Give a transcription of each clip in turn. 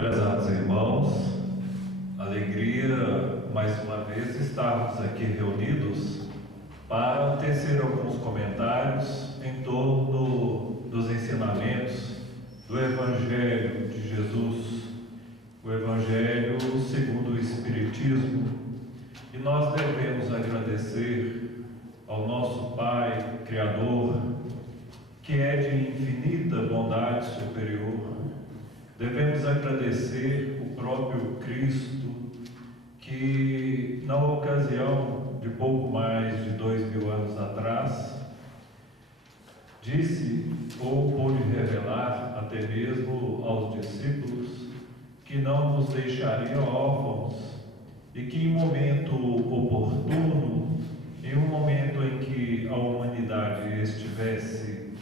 Prezados irmãos, alegria mais uma vez estarmos aqui reunidos para tecer alguns comentários em torno dos ensinamentos do Evangelho de Jesus, o Evangelho segundo o Espiritismo. E nós devemos agradecer ao nosso Pai Criador, que é de infinita bondade superior. Devemos agradecer o próprio Cristo, que na ocasião de pouco mais de 2000 anos atrás, disse ou pôde revelar até mesmo aos discípulos que não nos deixaria órfãos e que em momento oportuno, em um momento em que a humanidade estivesse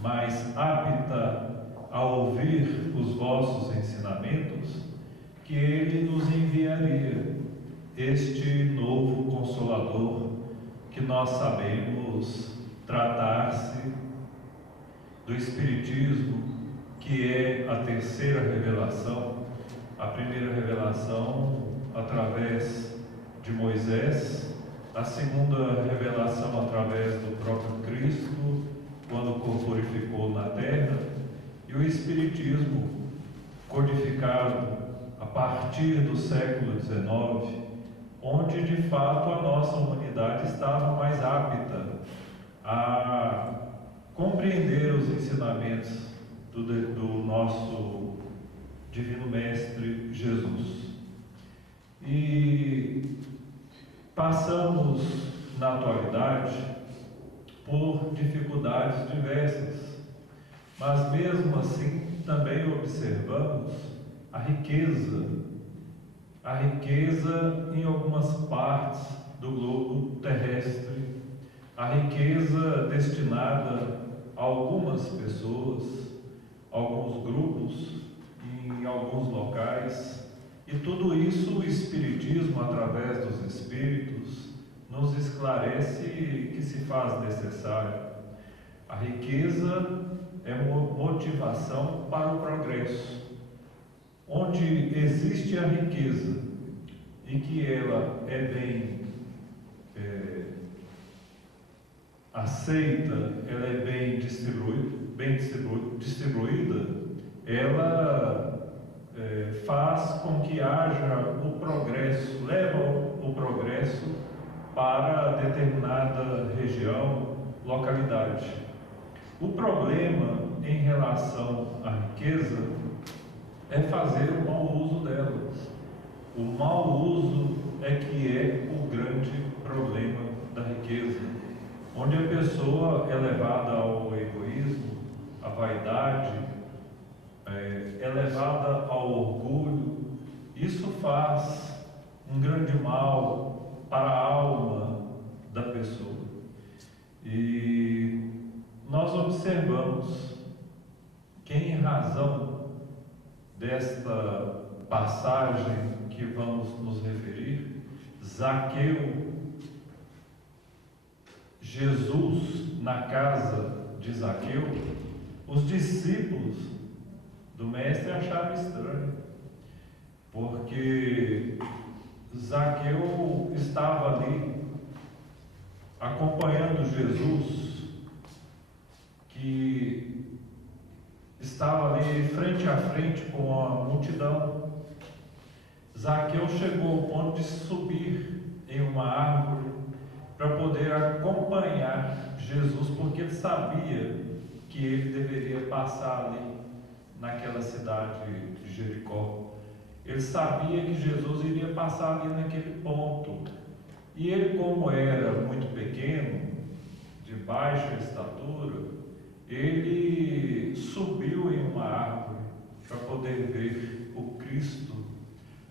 mais apta a ouvir os vossos ensinamentos, que Ele nos enviaria este novo Consolador, que nós sabemos tratar-se do Espiritismo, que é a terceira revelação, a primeira revelação através de Moisés, a segunda revelação através do próprio Cristo, quando corporificou na terra, e o Espiritismo codificado a partir do século XIX, onde de fato a nossa humanidade estava mais apta a compreender os ensinamentos do nosso Divino Mestre Jesus. E passamos na atualidade por dificuldades diversas, mas mesmo assim também observamos a riqueza em algumas partes do globo terrestre, a riqueza destinada a algumas pessoas, alguns grupos, em alguns locais, e tudo isso o Espiritismo, através dos Espíritos, nos esclarece que se faz necessário. A riqueza é motivação para o progresso. Onde existe a riqueza e que ela é bem aceita, ela é bem distribuída, ela faz com que haja o progresso, leva o progresso para determinada região, localidade. O problema em relação à riqueza é fazer o mau uso dela. O mau uso é que é o grande problema da riqueza, onde a pessoa é levada ao egoísmo, à vaidade, é levada ao orgulho. Isso faz um grande mal para a alma da pessoa. E nós observamos que, em razão desta passagem que vamos nos referir, Zaqueu, Jesus na casa de Zaqueu, os discípulos do Mestre acharam estranho, porque Zaqueu estava ali acompanhando Jesus, que estava ali frente a frente com a multidão. Zaqueu chegou ao ponto de subir em uma árvore para poder acompanhar Jesus, porque ele sabia que ele deveria passar ali naquela cidade de Jericó. Ele sabia que Jesus iria passar ali naquele ponto. E ele, como era muito pequeno, de baixa estatura, ele subiu em uma árvore para poder ver o Cristo,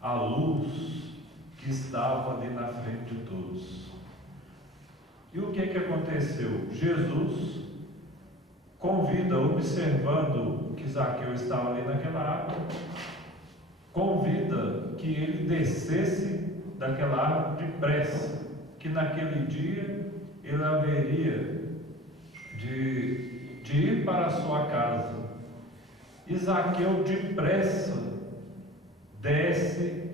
a luz que estava ali na frente de todos. E o que aconteceu? Jesus convida, observando que Zaqueu estava ali naquela árvore, convida que ele descesse daquela árvore depressa, que naquele dia ele haveria de ir para a sua casa. E Zaqueu depressa desce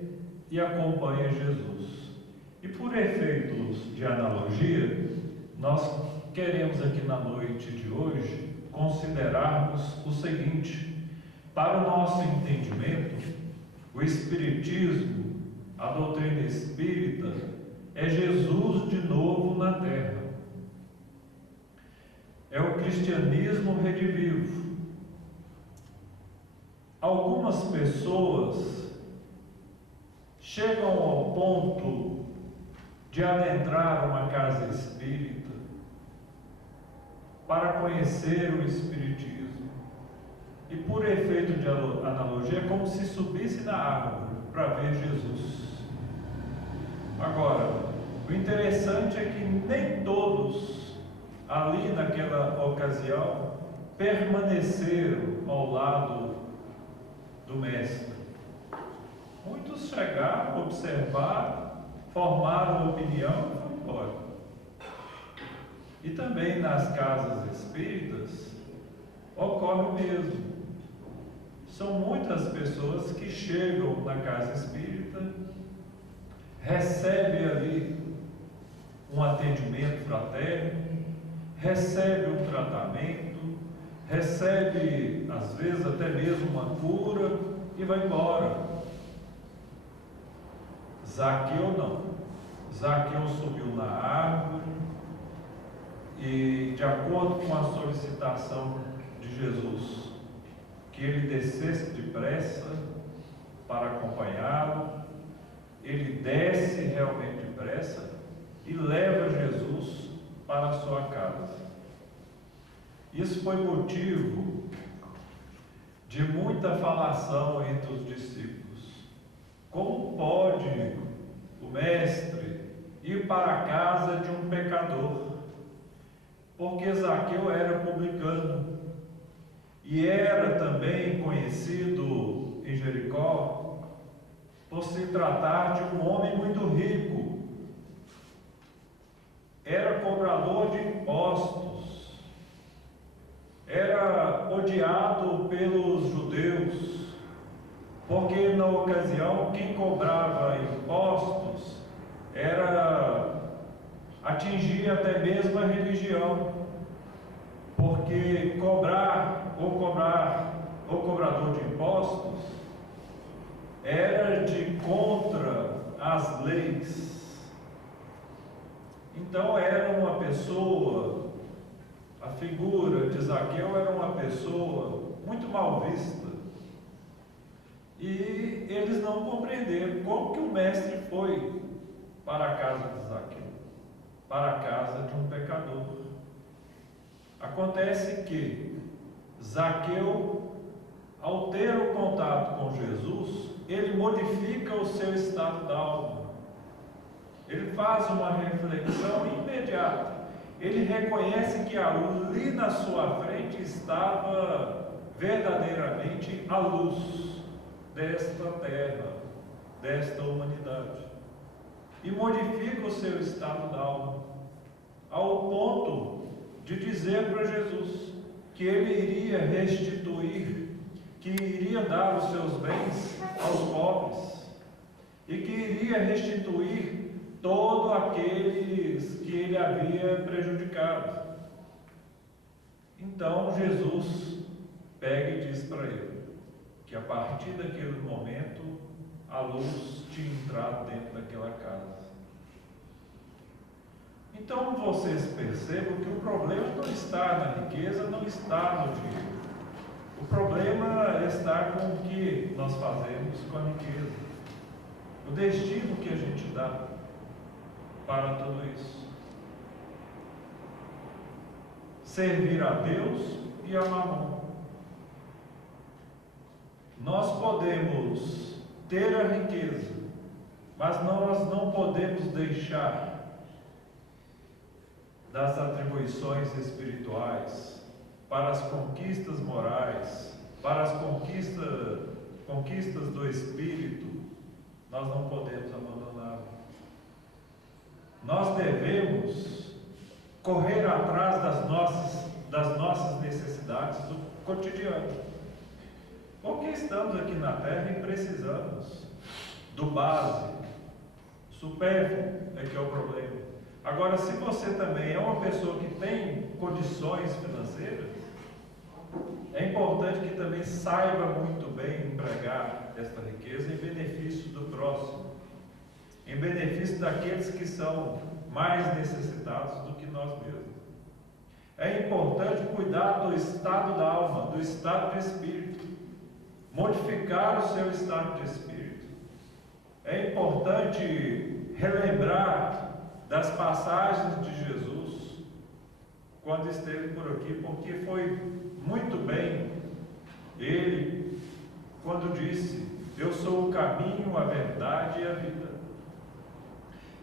e acompanha Jesus. E por efeitos de analogia, nós queremos aqui na noite de hoje considerarmos o seguinte: para o nosso entendimento, o Espiritismo, a doutrina espírita, é Jesus de novo na Terra. É o cristianismo redivivo. Algumas pessoas chegam ao ponto de adentrar uma casa espírita para conhecer o Espiritismo. E por efeito de analogia, é como se subisse na árvore para ver Jesus. Agora, o interessante é que nem todos ali naquela ocasião permaneceram ao lado do Mestre. Muitos chegaram, observaram, formaram opinião e foram embora. E também nas casas espíritas ocorre o mesmo. São muitas pessoas que chegam na casa espírita, recebem ali um atendimento fraterno, recebe um tratamento, recebe às vezes até mesmo uma cura e vai embora. Zaqueu não. Zaqueu subiu na árvore e, de acordo com a solicitação de Jesus, que ele descesse depressa para acompanhá-lo, ele desce realmente depressa e leva Jesus para a sua casa. Isso foi motivo de muita falação entre os discípulos. Como pode o mestre ir para a casa de um pecador? Porque Zaqueu era publicano e era também conhecido em Jericó por se tratar de um homem muito rico. Era cobrador de impostos, era odiado pelos judeus, porque na ocasião quem cobrava impostos atingia até mesmo a religião, porque o cobrador de impostos era de contra as leis. Então era uma pessoa, a figura de Zaqueu era uma pessoa muito mal vista. E eles não compreenderam como que o mestre foi para a casa de Zaqueu, para a casa de um pecador. Acontece que Zaqueu, ao ter o contato com Jesus, ele modifica o seu estado da alma. Ele faz uma reflexão imediata. Ele reconhece que ali na sua frente estava verdadeiramente a luz desta terra, desta humanidade. E modifica o seu estado da alma, ao ponto de dizer para Jesus que ele iria restituir, que iria dar os seus bens aos pobres e que iria restituir todos aqueles que ele havia prejudicado. Então Jesus pega e diz para ele que a partir daquele momento a luz tinha entrado dentro daquela casa. Então vocês percebam que o problema não está na riqueza, não está no dinheiro. O problema está com o que nós fazemos com a riqueza, o destino que a gente dá para tudo isso. Servir a Deus e a Mamon. Nós podemos ter a riqueza, mas nós não podemos deixar das atribuições espirituais para as conquistas morais, para as conquistas do espírito. Nós não podemos abandonar. Nós devemos correr atrás das nossas necessidades do cotidiano. Porque estamos aqui na Terra e precisamos do básico. Supérfluo é que é o problema. Agora, se você também é uma pessoa que tem condições financeiras, é importante que também saiba muito bem empregar esta riqueza em benefício do próximo, em benefício daqueles que são mais necessitados do que nós mesmos. É importante cuidar do estado da alma, do estado de espírito, modificar o seu estado de espírito. É importante relembrar das passagens de Jesus quando esteve por aqui, porque foi muito bem ele quando disse: eu sou o caminho, a verdade e a vida.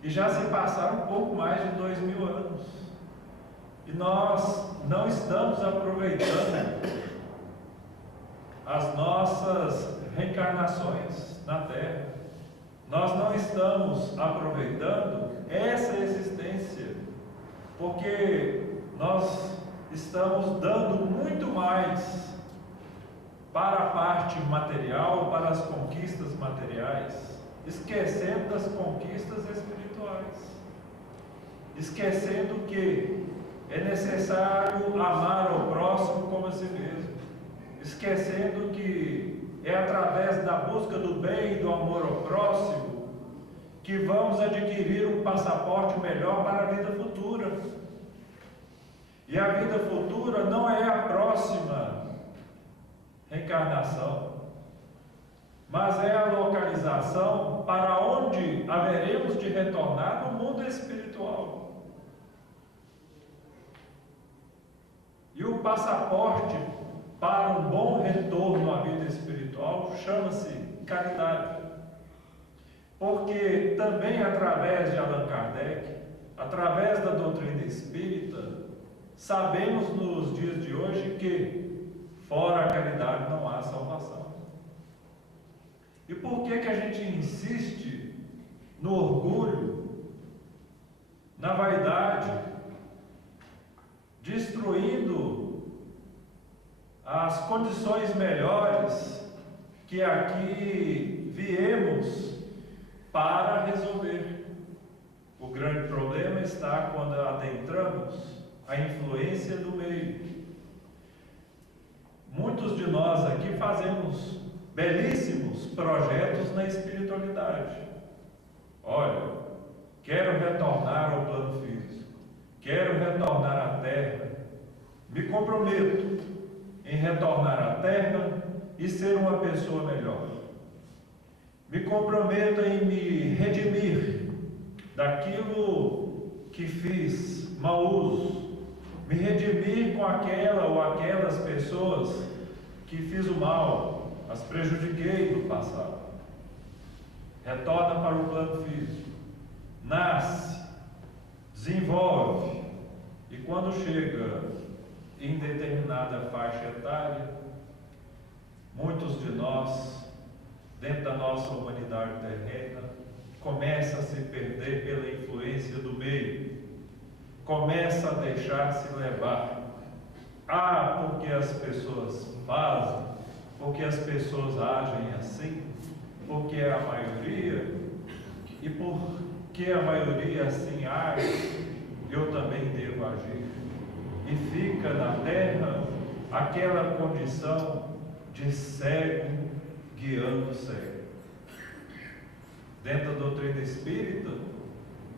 E já se passaram um pouco mais de 2000 anos e nós não estamos aproveitando as nossas reencarnações na Terra. Nós não estamos aproveitando essa existência, porque nós estamos dando muito mais para a parte material, para as conquistas materiais, esquecendo das conquistas espirituais, esquecendo que é necessário amar ao próximo como a si mesmo, esquecendo que é através da busca do bem e do amor ao próximo que vamos adquirir um passaporte melhor para a vida futura. E a vida futura não é a próxima reencarnação, mas é a localização para onde haveremos de retornar no mundo espiritual. E o passaporte para um bom retorno à vida espiritual chama-se caridade. Porque também através de Allan Kardec, através da doutrina espírita, sabemos nos dias de hoje que fora a caridade não há salvação. E por que a gente insiste no orgulho, na vaidade, destruindo as condições melhores que aqui viemos para resolver? O grande problema está quando adentramos a influência do meio. Muitos de nós aqui fazemos belíssimos projetos na espiritualidade. Olha, quero retornar ao plano físico, quero retornar à Terra, me comprometo em retornar à Terra e ser uma pessoa melhor. Me comprometo em me redimir daquilo que fiz mau uso, me redimir com aquela ou aquelas pessoas que fiz o mal, as prejudiquei no passado. Retorna para o plano físico, nasce, desenvolve, e quando chega em determinada faixa etária, muitos de nós, dentro da nossa humanidade terrena, começa a se perder pela influência do meio, começa a deixar-se levar. Porque as pessoas fazem, porque as pessoas agem assim, porque é a maioria, e porque a maioria assim age, eu também devo agir. E fica na Terra aquela condição de cego guiando o cego. Dentro da doutrina espírita,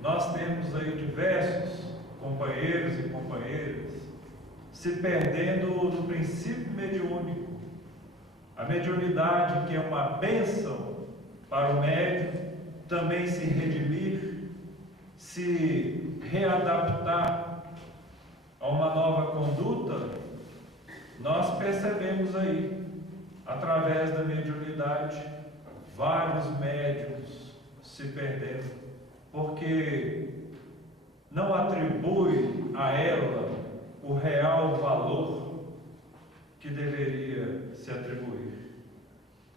nós temos aí diversos companheiros e companheiras se perdendo no princípio mediúnico. A mediunidade, que é uma bênção para o médium, também se redimir, se readaptar a uma nova conduta, nós percebemos aí, através da mediunidade, vários médiuns se perdendo, porque não atribui a ela o real valor que deveria se atribuir.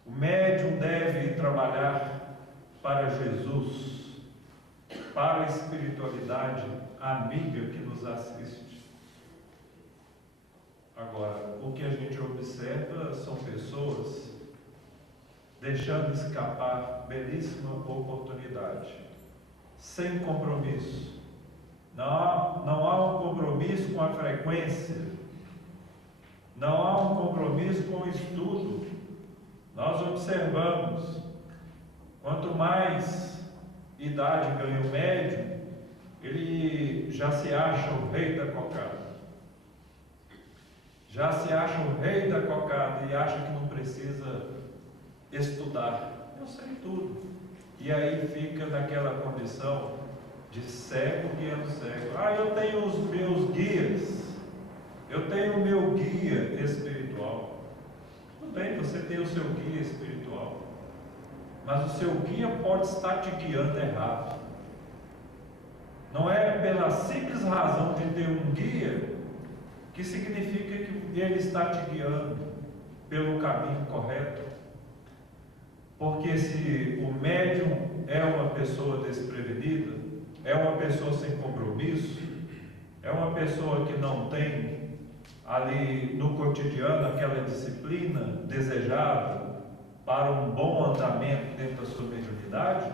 O médium deve trabalhar para Jesus, para a espiritualidade amiga que nos assiste. Agora, o que a gente observa são pessoas deixando escapar belíssima oportunidade, sem compromisso. Não há um compromisso com a frequência, não há um compromisso com o estudo. Nós observamos, quanto mais idade ganha o médium, ele já se acha o rei da cocada. Já se acha o rei da cocada e acha que não precisa estudar. Eu sei tudo. E aí fica naquela condição de cego guiando cego. Eu tenho os meus guias. Eu tenho o meu guia espiritual. Tudo bem, você tem o seu guia espiritual. Mas o seu guia pode estar te guiando errado. Não é pela simples razão de ter um guia que significa que ele está te guiando pelo caminho correto. Porque se o médium é uma pessoa desprevenida, é uma pessoa sem compromisso, é uma pessoa que não tem ali no cotidiano aquela disciplina desejada para um bom andamento dentro da sua mediunidade,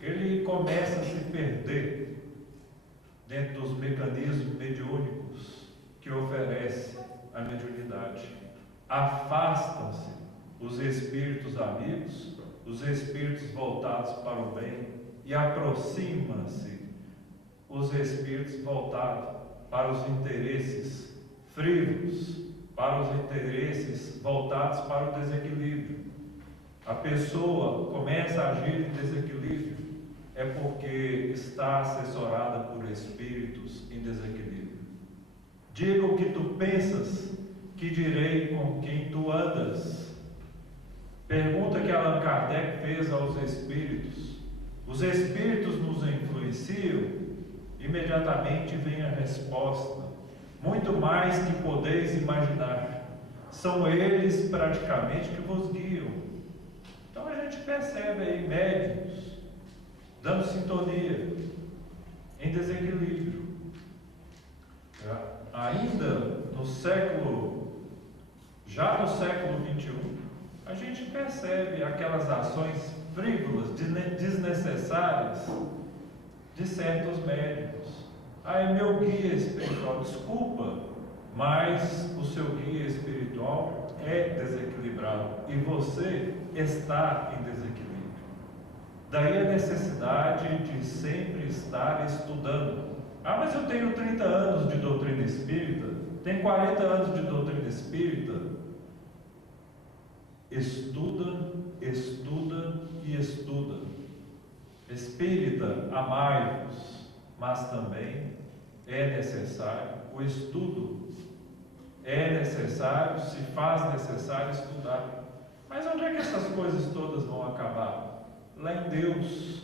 ele começa a se perder dentro dos mecanismos mediúnicos que oferece a mediunidade. Afastam-se os espíritos amigos, os espíritos voltados para o bem, e aproxima-se os espíritos voltados para os interesses frívolos, para os interesses voltados para o desequilíbrio. A pessoa começa a agir em desequilíbrio, é porque está assessorada por espíritos em desequilíbrio. Diga o que tu pensas, que direi com quem tu andas. Pergunta que Allan Kardec fez aos espíritos. Os espíritos nos influenciam? Imediatamente vem a resposta: muito mais que podeis imaginar. São eles praticamente que vos guiam. Então a gente percebe aí médiuns dando sintonia em desequilíbrio. Ainda no século XXI, a gente percebe aquelas ações frívolas, desnecessárias de certos médicos. Meu guia espiritual, desculpa, mas o seu guia espiritual é desequilibrado e você está em desequilíbrio. Daí a necessidade de sempre estar estudando. Mas eu tenho 30 anos de doutrina espírita, tenho 40 anos de doutrina espírita. Estuda, estuda e estuda. Espírita, amai-vos, mas também é necessário o estudo. É necessário, se faz necessário estudar. Mas onde é que essas coisas todas vão acabar? Lá em Deus.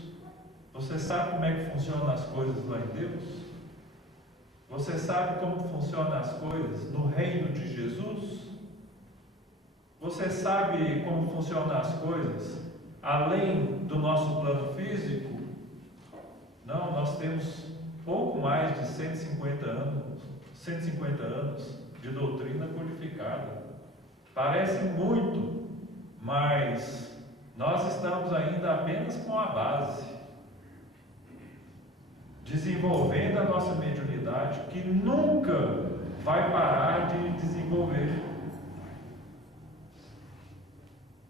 Você sabe como é que funcionam as coisas lá em Deus? Você sabe como funcionam as coisas no reino de Jesus? Você sabe como funcionam as coisas além do nosso plano físico? Não, nós temos pouco mais de 150 anos de doutrina codificada. Parece muito, mas nós estamos ainda apenas com a base, desenvolvendo a nossa mediunidade, que nunca vai parar de desenvolver,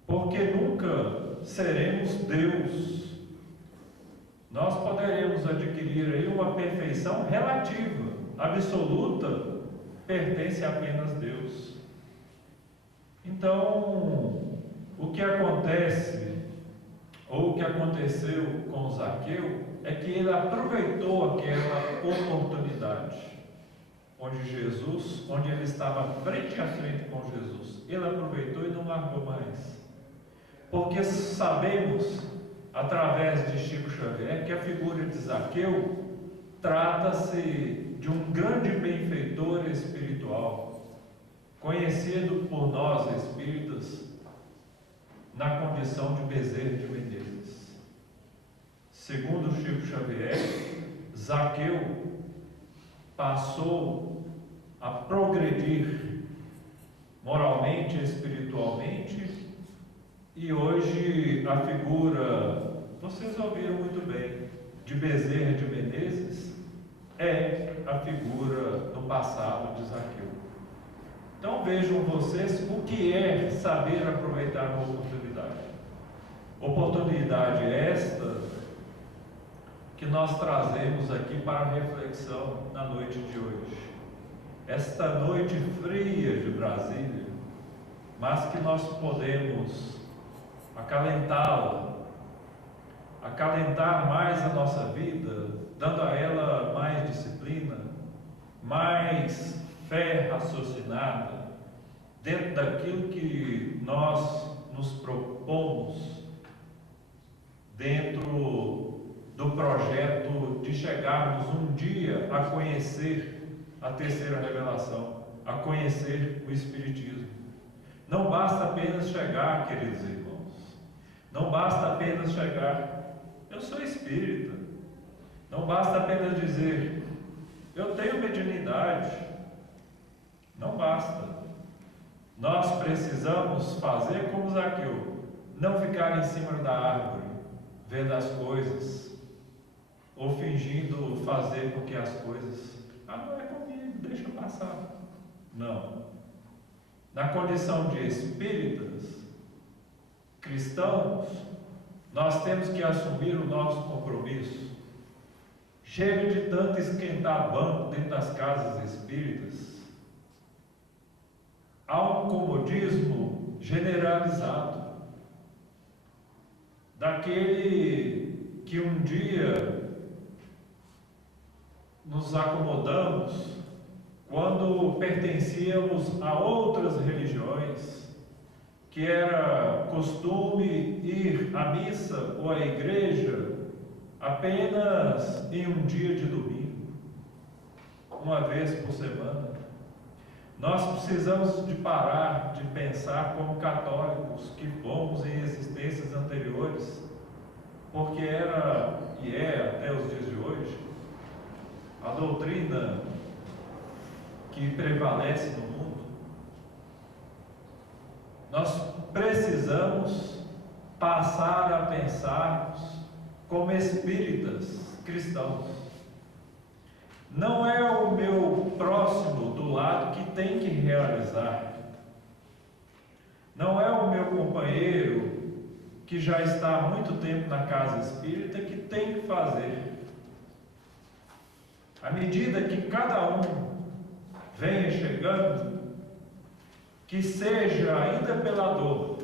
porque nunca seremos Deus. Nós poderemos adquirir aí uma perfeição relativa, absoluta, pertence apenas a Deus. Então, o que acontece, ou o que aconteceu com Zaqueu, é que ele aproveitou aquela oportunidade onde ele estava frente a frente com Jesus. Ele aproveitou e não largou mais. Porque sabemos, através de Chico Xavier, que a figura de Zaqueu trata-se de um grande benfeitor espiritual, conhecido por nós espíritas na condição de Bezerra de Menezes. Segundo Chico Xavier, Zaqueu passou a progredir moralmente e espiritualmente E hoje a figura, vocês ouviram muito bem, de Bezerra de Menezes, é a figura no passado de Zaqueu. Então vejam vocês o que é saber aproveitar uma oportunidade. Oportunidade esta que nós trazemos aqui para a reflexão na noite de hoje. Esta noite fria de Brasília, mas que nós podemos acalentá-la, acalentar mais a nossa vida, dando a ela mais disciplina, mais fé raciocinada, dentro daquilo que nós nos propomos, dentro do projeto de chegarmos um dia a conhecer a terceira revelação, a conhecer o Espiritismo. Não basta apenas chegar, queridos irmãos, não basta apenas chegar, eu sou espírita, não basta apenas dizer, eu tenho mediunidade, não basta. Nós precisamos fazer como Zaqueu, não ficar em cima da árvore, vendo as coisas, ou fingindo fazer com que as coisas, não é comigo, deixa eu passar. Não. Na condição de espíritas, cristãos, nós temos que assumir o nosso compromisso. Chega de tanto esquentar banco dentro das casas espíritas. Há um comodismo generalizado, daquele que um dia nos acomodamos quando pertencíamos a outras religiões, que era costume ir à missa ou à igreja apenas em um dia de domingo, uma vez por semana. Nós precisamos de parar de pensar como católicos que fomos em existências anteriores, porque era e é até os dias de hoje a doutrina que prevalece no mundo. Nós precisamos passar a pensarmos como espíritas cristãos. Não é o meu próximo do lado que tem que realizar. Não é o meu companheiro que já está há muito tempo na casa espírita que tem que fazer. À medida que cada um venha chegando, que seja ainda pela dor,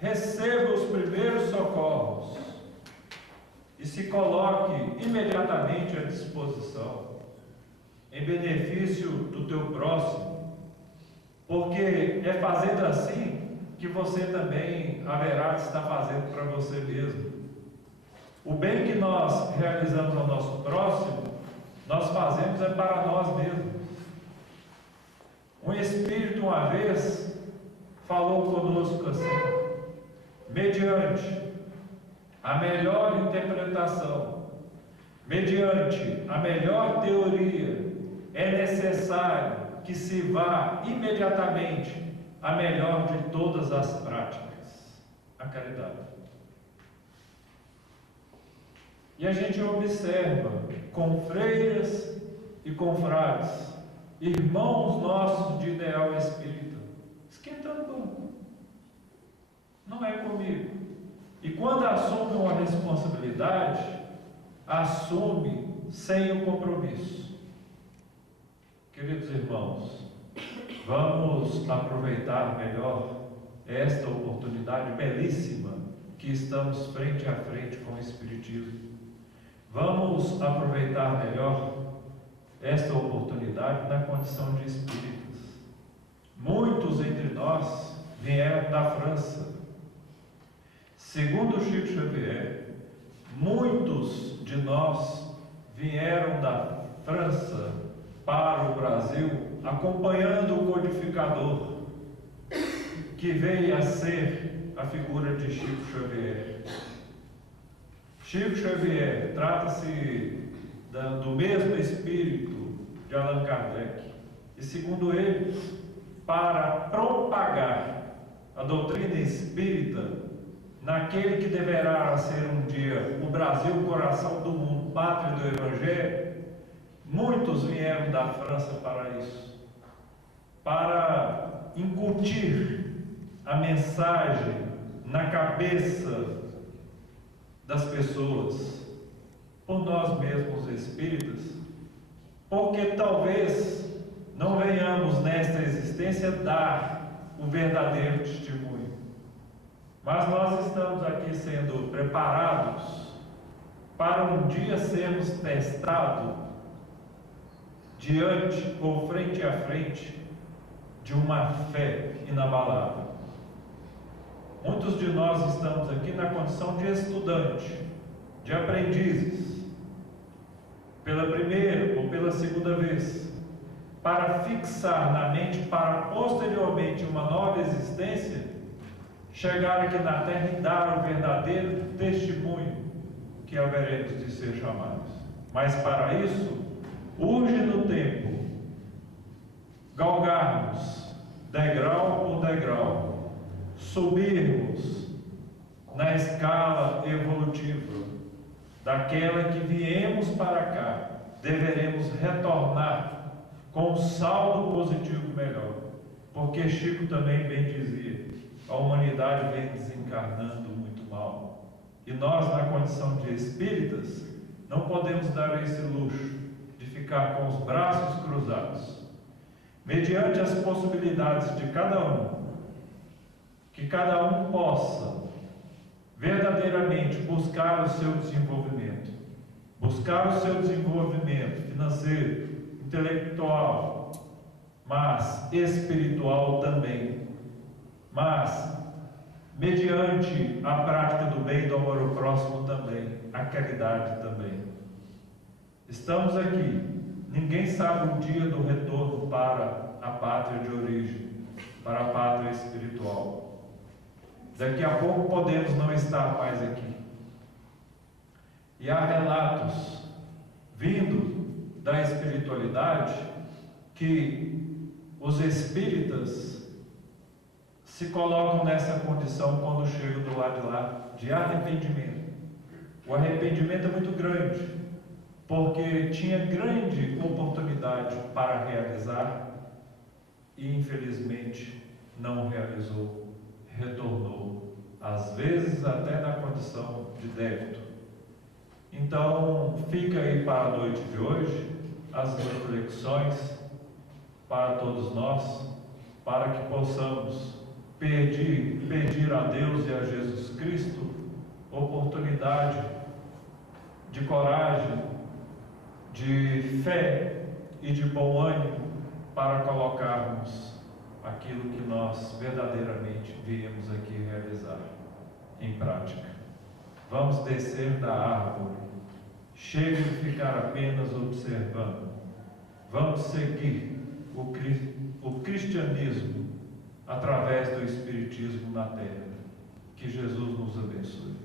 receba os primeiros socorros e se coloque imediatamente à disposição, em benefício do teu próximo, porque é fazendo assim que você também haverá de estar fazendo para você mesmo. O bem que nós realizamos ao nosso próximo, nós fazemos é para nós mesmos. Um espírito uma vez falou conosco assim, mediante a melhor interpretação, mediante a melhor teoria, é necessário que se vá imediatamente à melhor de todas as práticas, a caridade. E a gente observa com freiras e confrades, irmãos nossos de ideal espírita, esquentando banco. Não é comigo. E quando assume uma responsabilidade, assume sem o compromisso. Queridos irmãos, vamos aproveitar melhor esta oportunidade belíssima que estamos frente a frente com o Espiritismo. Vamos aproveitar melhor esta oportunidade na condição de espíritas. Muitos entre nós vieram da França. Segundo Chico Xavier, muitos de nós vieram da França para o Brasil, acompanhando o codificador, que veio a ser a figura de Chico Xavier. Chico Xavier trata-se do mesmo espírito de Allan Kardec, e segundo ele, para propagar a doutrina espírita, naquele que deverá ser um dia o Brasil, o coração do mundo, pátria do Evangelho, muitos vieram da França para isso, para incutir a mensagem na cabeça das pessoas, por nós mesmos espíritas, porque talvez não venhamos nesta existência dar o verdadeiro testemunho, mas nós estamos aqui sendo preparados para um dia sermos testados diante ou frente a frente de uma fé inabalável. Muitos de nós estamos aqui na condição de estudante, de aprendizes, pela primeira ou pela segunda vez, para fixar na mente, para posteriormente uma nova existência, chegar aqui na terra e dar o verdadeiro testemunho que haveremos de ser chamados. Mas para isso, urge no tempo galgarmos degrau por degrau, subirmos na escala evolutiva daquela que viemos para cá, deveremos retornar com um saldo positivo melhor, porque Chico também bem dizia: a humanidade vem desencarnando muito mal, e nós, na condição de espíritas, não podemos dar esse luxo de ficar com os braços cruzados. Mediante as possibilidades de cada um, que cada um possa verdadeiramente buscar o seu desenvolvimento financeiro, intelectual, mas espiritual também, mas mediante a prática do bem e do amor ao próximo também, a caridade também. Estamos aqui, ninguém sabe o dia do retorno para a pátria de origem, para a pátria espiritual. Daqui a pouco podemos não estar mais aqui. E há relatos vindo da espiritualidade que os espíritas se colocam nessa condição quando chegam do lado de lá, de arrependimento. O arrependimento é muito grande, porque tinha grande oportunidade para realizar e infelizmente não realizou, retornou, às vezes até na condição de débito. Então fica aí para a noite de hoje as reflexões para todos nós, para que possamos pedir a Deus e a Jesus Cristo oportunidade de coragem, de fé e de bom ânimo para colocarmos aquilo que nós verdadeiramente viemos aqui realizar em prática. Vamos descer da árvore, chega de ficar apenas observando. Vamos seguir o cristianismo através do espiritismo na terra. Que Jesus nos abençoe.